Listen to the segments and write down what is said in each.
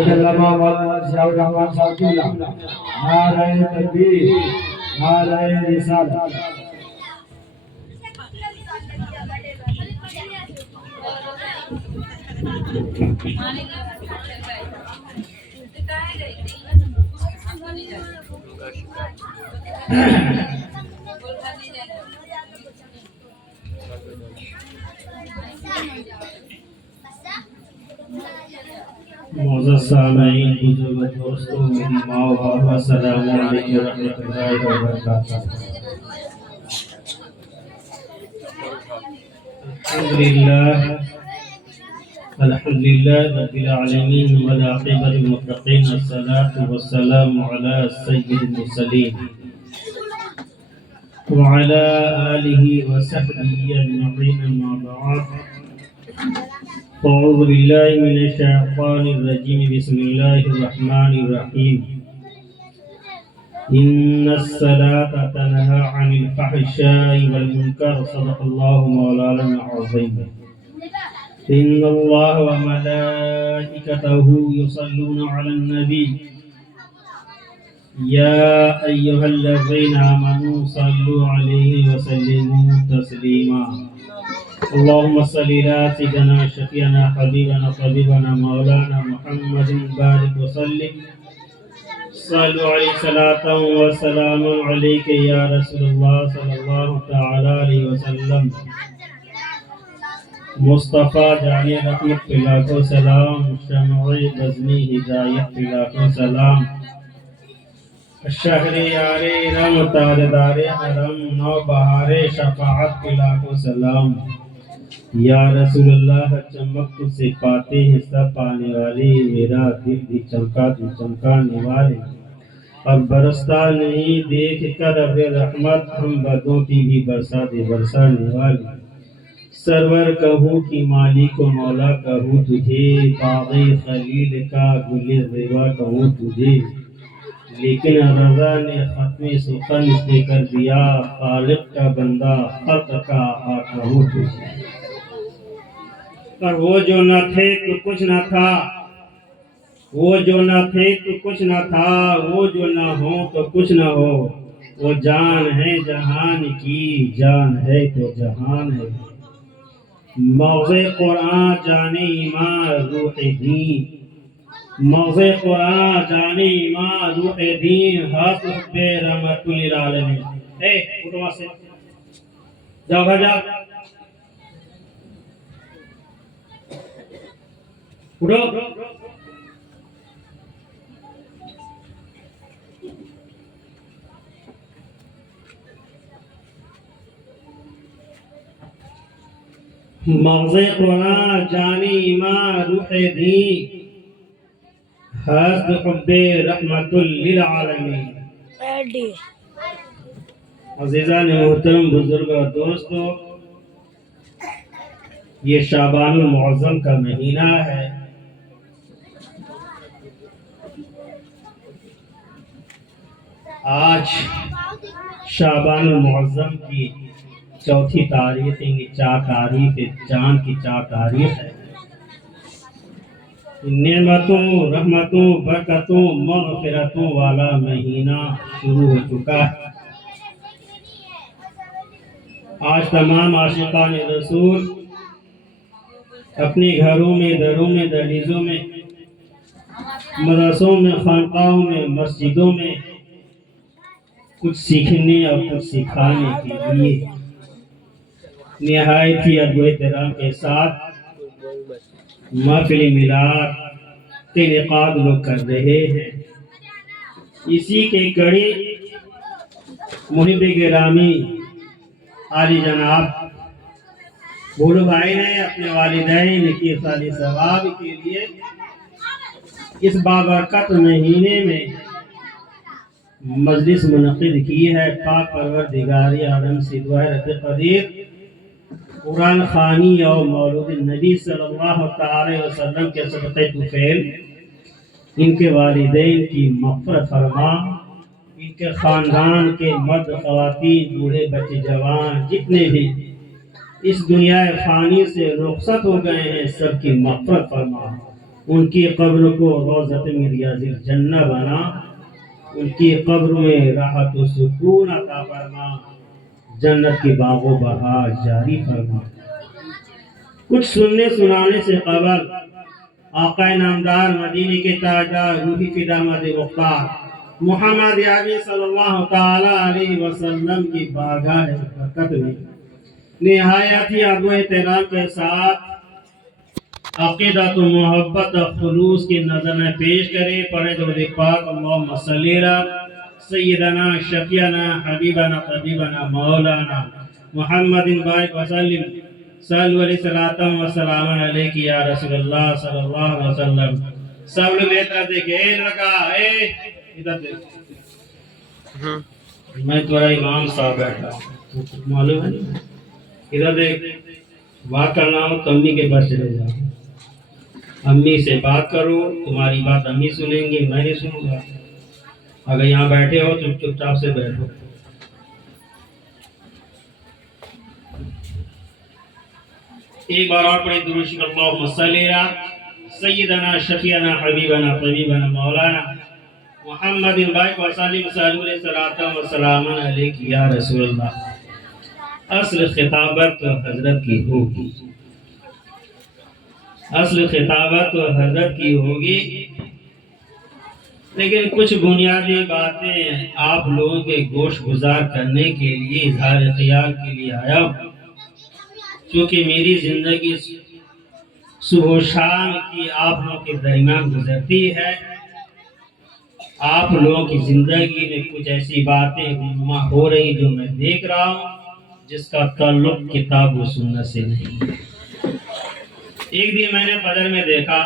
علامہ مولانا ضیاء الرحمن صاحب قبلہ نعرہ تکبیر نعرہ رسالت معزز سامعین، بزرگ دوستوں، میری ماں و باپ، السلام علیکم ورحمۃ اللہ وبرکاتہ۔ الحمدللہ رب العالمین والعاقبۃ للمتقین، والصلاة والسلام علی سید المرسلین وعلی آلہ وصحبہ اجمعین، اما بعد۔ اعوذ باللہ من الشیطان الرجیم، بسم اللہ الرحمن الرحیم۔ ان الصلاة تنہی عن الفحشاء والمنکر، صدق اللہ مولانا العظیم۔ ان اللہ وملائکتہ یصلون علی النبی یا ایہا الذین آمنوا صلوا علیہ وسلموا تسلیما۔ اللهم صل على سيدنا شفيعنا حبيبنا طبيبنا مولانا محمد بارك وسلم۔ صلوا عليه صلاة وسلام عليك يا رسول الله صلى الله تعالى عليه وسلم۔ مصطفیٰ جانی رحمت پہ لاکھوں سلام، شمع بزمی ہدایت پہ لاکھوں سلام، شہر یار رم تاجدار حرم نو بہار شفاعت پہ لاکھوں سلام۔ یا رسول اللہ چمک تجھ سے پاتے ہیں سب پانے والے، میرا دل بھی چمکانے والے، اب برستا نہیں دیکھ کر ابر رحمت، ہم بدوں کی بھی برسا دے برسانے والے۔ سرور کہوں کہ مالک و مولا کہوں تجھے، باغ خلیل کا گل روا کہوں تجھے، لیکن رضا نے ختم سخن اس نے کر دیا، خالق کا بندہ خلق کا آقا کہوں تجھے۔ پر وہ جو نہ تھے تو کچھ نہ تھا، وہ جو نہ تھے تو کچھ نہ تھا، وہ جو نہ ہو تو کچھ نہ ہو، وہ جان ہے جہان کی، جان ہے تو جہان ہے۔ مغز قرآن جانے ایمان روح دین، مغز قرآن جانے ایمان روح دین، حسب رحمت للعالمین۔ اٹھو وہاں سے، جاؤ بھائی جاؤ، اٹھو۔ مغز قرآن جانی ایمان روح دین، حسب حب رحمت للعالمین۔ عزیزان محترم، بزرگ اور دوستو، یہ شعبان المعظم کا مہینہ ہے۔ آج شعبان المعظم کی چوتھی تاریخ، چار تاریخ چاند کی 4 تاریخ ہے۔ نعمتوں، رحمتوں، برکتوں، مغفرتوں والا مہینہ شروع ہو چکا ہے۔ آج تمام عاشقان رسول اپنے گھروں میں، دروں میں، دہلیزوں میں، مدرسوں میں، خانقاہوں میں، مسجدوں میں کچھ سیکھنے اور کچھ سکھانے کے لیے نہایت ہی ادب و احترام کے ساتھ محفل میلاد کے انعقاد لوگ کر رہے ہیں۔ اسی کے کڑی محب گرامی عالی جناب بھولو بھائی نے اپنے والدین کی صالح ثواب کے لیے اس بابرکت مہینے میں مجلس منعقد کی ہے۔ پاک پروردگار عالم سے دعا ہے رب قدیر قرآن خوانی اور مولود النبی صلی اللہ تعالی وسلم کے صدقہ طفیل ان کے والدین کی مغفرت فرما، ان کے خاندان کے مرد خواتین بوڑھے بچے جوان جتنے بھی اس دنیا فانی سے رخصت ہو گئے ہیں سب کی مغفرت فرما، ان کی قبر کو روضۃ من ریاض الجنہ بنا، ان کی قبر میں راحت و سکون عطا فرما، جنت کے باغ و بہار جاری فرما۔ کچھ سننے سنانے سے قبل آقا نامدار، مدینے کے تاجدار، روحی فدا مد مختار محمد عربی صلی اللہ تعالی علیہ وسلم کی بارگاہ برکت میں نہایت ہی ادب و احترام کے ساتھ عقیدت و محبت و خلوص کی نظر میں پیش کرے، پڑھے درود پاک اللہم صلی علی سیدنا شفیعنا حبیبنا طبیبنا مولانا محمد بارک وسلم، صلو علیہ الصلاۃ والسلام علیک یا رسول اللہ صلی اللہ علیہ وسلم۔ سب لوگ ایک طرف دیکھے، لگا ادھر دیکھ، میں تمہارا امام صاحب بیٹھا معلوم ہے، ادھر دیکھ، بات کرنا ہو تو امی کے پاس چلے جاؤ، امی سے بات کرو، تمہاری بات امی سنیں گے، میں نہیں سنوں گا۔ اگر یہاں بیٹھے ہو تو چپ چاپ سے بیٹھو۔ ایک بار اور پڑھیں درود شریف، اللہم صلی علی سیدنا شفیعنا حبیبنا طبیبنا مولانا محمد بارک وسلم، صلو علیہ الصلاۃ والسلام علیک یا رسول اللہ۔ اصل خطابت تو حضرت کی ہوگی، اصل خطابت تو حضرت کی ہوگی، لیکن کچھ بنیادی باتیں آپ لوگوں کے گوش گزار کرنے کے لیے، اظہار خیال کے لیے آیا ہوں۔ چونکہ میری زندگی صبح و شام کی آپ لوگوں کے درمیان گزرتی ہے، آپ لوگوں کی زندگی میں کچھ ایسی باتیں رونما ہو رہی جو میں دیکھ رہا ہوں، جس کا تعلق کتاب و سنت سے نہیں ہے۔ ایک دن میں نے فجر میں دیکھا،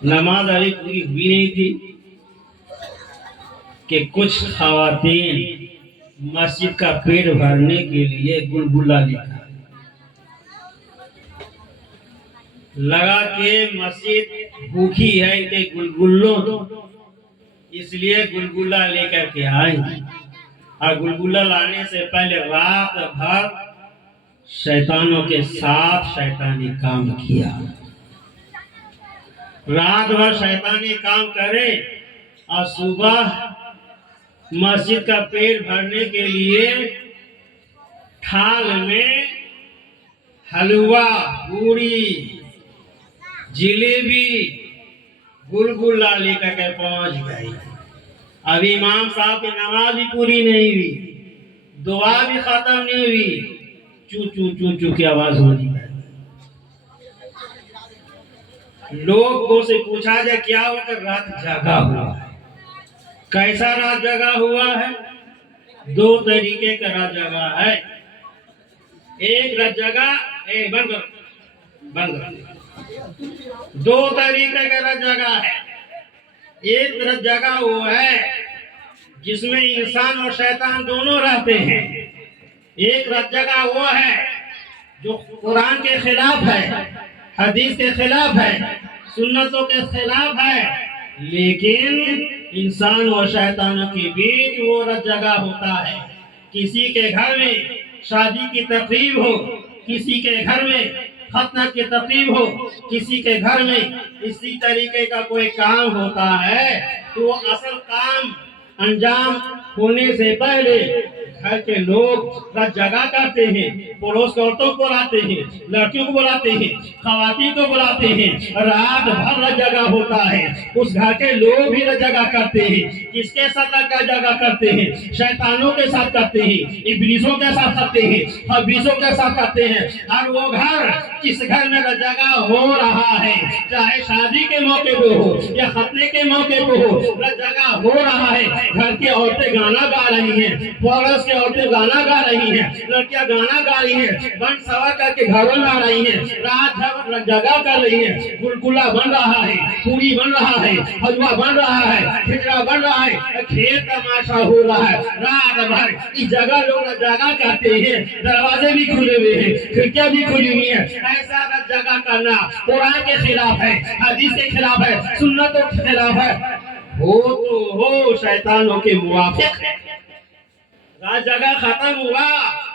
نماز ابھی پوری ہوئی نہیں تھی کہ کچھ خواتین مسجد کا پیٹ بھرنے کے لیے گلگلہ لکھا، لگا کہ مسجد بھوکی ہے کہ گلگلوں دو، اس لیے گلگلہ لے کر کے آئیں، اور گلگلہ لانے سے پہلے رات بھر شیطانوں کے ساتھ شیطانی کام کیا، رات بھر شیطانی کام کرے اور صبح مسجد کا پیٹ بھرنے کے لیے تھال میں حلوہ، پوری، جلیبی، گلگلہ لے کر کے پہنچ گئی۔ اب امام صاحب کی نماز بھی پوری نہیں ہوئی، دعا بھی ختم نہیں ہوئی، چو چو چو چو کی آواز ہو رہی ہے۔ لوگوں سے پوچھا جائے کیا ہوا کہ رات جگا ہوا ہے۔ کیسا رات جگا ہوا ہے؟ دو طریقے کا رات جگا ہے۔ ایک رات جگا، دو طریقے کا رات جگا ہے۔ ایک رات جگا وہ ہے جس میں انسان اور شیطان دونوں رہتے ہیں۔ ایک رات جگا وہ ہے جو قرآن کے خلاف ہے، حدیث کے خلاف ہے، سنتوں کے خلاف ہے، لیکن انسان اور شیطانوں کے بیچ وہ رات جگا ہوتا ہے۔ کسی کے گھر میں شادی کی تقریب ہو، کسی کے گھر میں ختنہ کی تقریب ہو، کسی کے گھر میں اسی طریقے کا کوئی کام ہوتا ہے، تو وہ اصل کام انجام ہونے سے پہلے گھر کے لوگ رات جگا کرتے ہیں، پڑوس کے عورتوں کو بلاتے ہیں، لڑکیوں کو بلاتے ہیں، خواتین کو بلاتے ہیں، رات بھر رات جگا ہوتا ہے۔ اس گھر کے لوگ بھی رات جگا کرتے ہیں۔ کس کے ساتھ رات جگا کرتے ہیں؟ شیطانوں کے ساتھ کرتے ہیں، ابلیسوں کے ساتھ کرتے ہیں، خبیثوں کے ساتھ کرتے ہیں۔ اور وہ گھر جس گھر میں رات جگا ہو رہا ہے، چاہے شادی کے موقع پہ ہو یا ختنے کے موقع پہ ہو، رات جگا ہو رہا ہے، گھر کی عورتیں گانا گا رہی ہیں، پڑوس کی عورتیں گانا گا رہی ہیں، لڑکیاں گانا گا رہی ہیں، بن سوار کر کے گھروں میں آ رہی ہیں، رات بھر جگا کر رہی ہیں، گلگلہ بن رہا ہے، پوری بن رہا ہے، حلوہ بن رہا ہے، کھچڑا بن رہا ہے، کھیل تماشا ہو رہا ہے۔ رات بھر اس جگہ لوگ جگہ کرتے ہیں، دروازے بھی کھلے ہوئے ہیں، کھڑکیاں بھی کھلی ہوئی ہیں۔ ایسا رات جگہ کرنا قرآن کے خلاف ہے، حدیث کے خلاف ہے، سنتوں کے خلاف ہے، ہو تو ہو شیطانوں کے موافق ہے۔ رات جگہ ختم ہوا،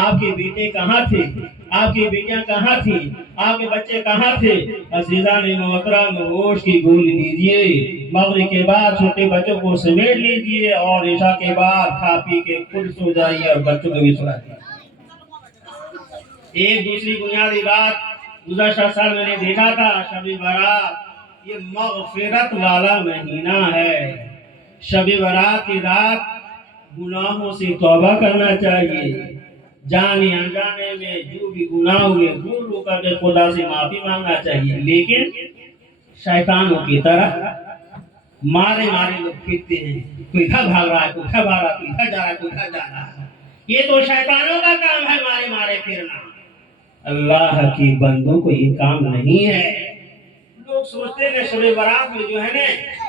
آپ کے بیٹے کہاں تھے؟ آپ کی بیٹیاں کہاں تھی؟ آپ کے بچے کہاں تھے؟ عزیزان محترم ہوش کی گولی دیجئے، مغرب کے بعد چھوٹے بچوں کو سمیٹ لیجئے اور عشاء کے بعد کھا پی کے خود سو جائیے اور بچوں کو بھی سلا دیجئے۔ ایک دوسری بنیادی بات، گزشتہ سال میں نے دیکھا تھا شب برات یہ مغفرت والا مہینہ ہے۔ شب برات کی رات گناہوں سے توبہ کرنا چاہیے، جانے انجانے میں جو بھی گناہ ہوئے رو کر کے خدا سے معافی مانگنا چاہیے، لیکن شیطانوں کی طرح مارے لوگ پھرتے ہیں، کوئی ادھر بھاگ رہا ہے، کوئی ادھر بھاگ رہا ہے، کوئی ادھر جا رہا ہے، کوئی ادھر جا رہا ہے۔ یہ تو شیطانوں کا کام ہے، مارے پھرنا۔ اللہ کی بندوں کو یہ کام نہیں ہے۔ لوگ سوچتے ہیں شب برات میں جو ہے نا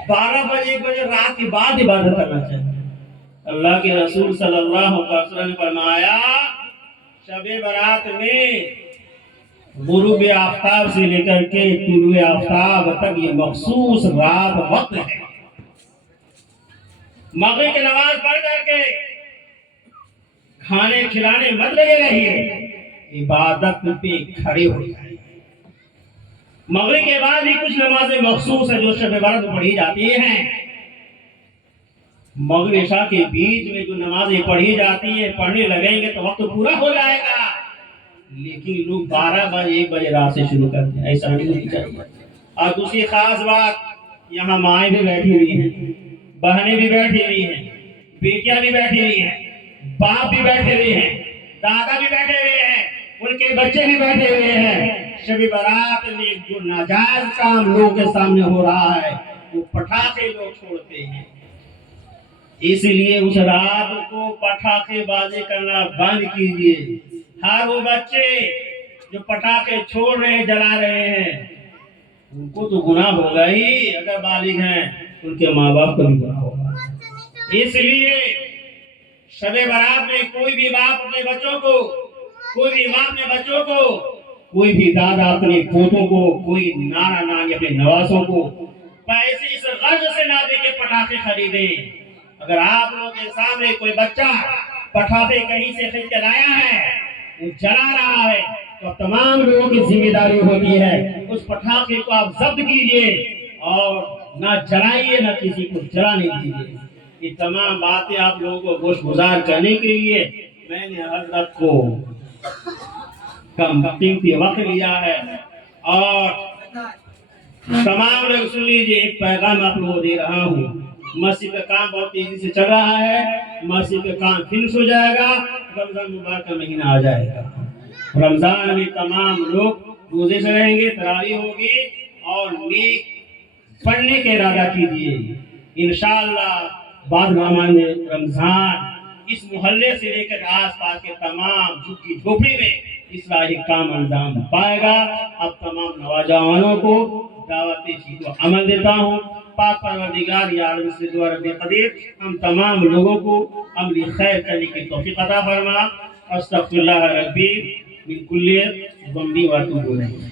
12 بجے 1 بجے رات کے بعد عبادت کرنا چاہیے۔ اللہ کے رسول صلی اللہ علیہ وسلم نے فرمایا شب برات میں غروب آفتاب سے لے کر کے طلوع آفتاب تک یہ مخصوص رات وقت ہے۔ مغرب کی نماز پڑھ کر کے کھانے کھلانے مت لگے رہیے، عبادت پہ کھڑے ہو جائیں۔ مغرب کے بعد بھی کچھ نمازیں مخصوص ہیں جو شب برات میں پڑھی جاتی ہیں۔ مغرب عشاء کے بیچ میں جو نمازیں پڑھی جاتی ہیں پڑھنے لگیں گے تو وقت پورا ہو جائے گا، لیکن لوگ 12 بجے 1 بجے رات سے شروع کرتے ہیں، ایسا نہیں ہونا چاہیے۔ اور دوسری خاص بات، یہاں مائیں بھی بیٹھی ہوئی ہیں، بہنیں بھی بیٹھی ہوئی ہیں، بیٹیاں بھی بیٹھی ہوئی ہیں، باپ بھی بیٹھے ہوئے ہیں، دادا بھی بیٹھے ہوئے ہیں، ان کے بچے بھی بیٹھے ہوئے ہیں۔ شب برات میں جو ناجائز کام لوگوں کے سامنے ہو رہا ہے وہ پٹاخے لوگ چھوڑتے ہیں، اس لیے اس رات کو پٹاخے بازی کرنا بند کیجیے۔ ہر وہ بچے جو پٹاخے چھوڑ رہے ہیں، جلا رہے ہیں، ان کو تو گناہ ہوگا ہی، اگر بالغ ہیں ان کے ماں باپ کو بھی گناہ ہوگا۔ اس لیے شب برات میں کوئی بھی باپ اپنے بچوں کو، کوئی بھی ماں اپنے بچوں کو، کوئی بھی دادا اپنے پوتوں کو، کوئی نانا نانی اپنے نوازوں کو پیسے اس غرض سے نہ دے کے پٹاخے خریدیں۔ اگر آپ لوگوں کے سامنے کوئی بچہ پٹاخے کہیں سے خرید کے لایا ہے، وہ جلا رہا ہے، تو تمام لوگوں کی ذمہ داری ہوتی ہے اس پٹاخے کو آپ ضبط کیجئے اور نہ جلائیے، نہ کسی کو جلانے دیجیے۔ یہ تمام باتیں آپ لوگوں کو گوش گزار کرنے کے لیے میں نے حضرت کو کم قیمتی وقت لیا ہے، اور تمام لوگ سن لیجیے، ایک پیغام آپ لوگوں کو دے رہا ہوں۔ مسجد کا کام بہت تیزی سے چل رہا ہے، مسجد کا کام فنش ہو جائے گا، رمضان مبارک کا مہینہ آ جائے گا۔ رمضان میں تمام لوگ روزے سے رہیں گے، تراویح ہوگی اور نیک پڑھنے کا ارادہ کیجیے۔ انشاءاللہ بعد رمضان اس محلے سے لے کر آس پاس کے تمام جھگی جھوپڑی میں اصلاحی کام انجام پائے گا۔ اب تمام نوجوانوں کو دعوت چیز کو عمل دیتا ہوں۔ پاک پروردگار یا عالم سدوا رب قدیر ہم تمام لوگوں کو عمل خیر کرنے کی توفیق عطا فرما۔ استغفر اللہ ربی من کل ذنب و اتوب الیہ۔